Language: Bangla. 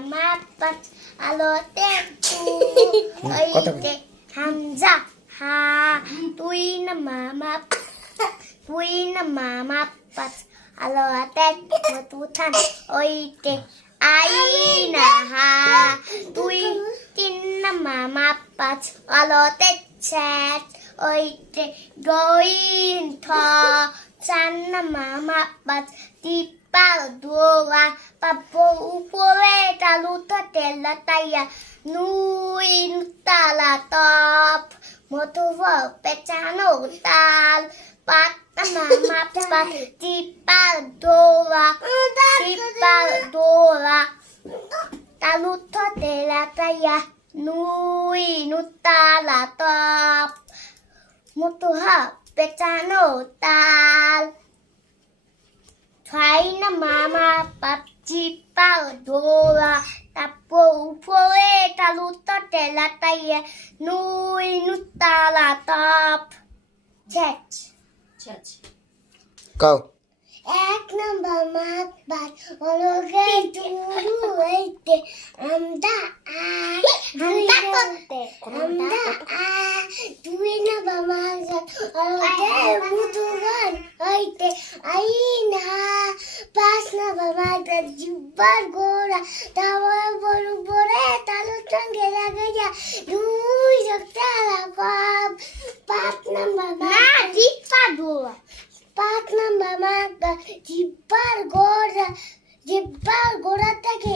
মামা পাঁচ আলোতে ওইতে হামজা হা তুই না মামা পাঁচ আলোতে তুথান ওইতে আই না হা তুই তিন না মামা পাঁচ আলোতে চ্যাট ওইতে গইন থ চান না মামা পাঁচ tipa dua papo upore taluta tela taya nui nutala top motovo pechano tal pata mama pa tipa dua taluta tela taya nui nutala top motovo pechano tal Try na mama papchi pa dola tapo upore taluta tela taya nui nutala top chat কও এক নম্বর মাত বাদ ওলগে দুরু হইতে আমদা আই আমদা করতে আমদা আ দুই নম্বর মাত ওলগে মুদুগান হইতে আইনা পাঁচ নম্বর মাত জিব্বার গোরা তাওয়া বড় বড় তালু সঙ্গে লাগে যা দুই জগতালা কব পাঁচ নম্বর না জিব্বা গোরা পাঁচ নম্বর মাথা জিব্বার গোড়া থেকে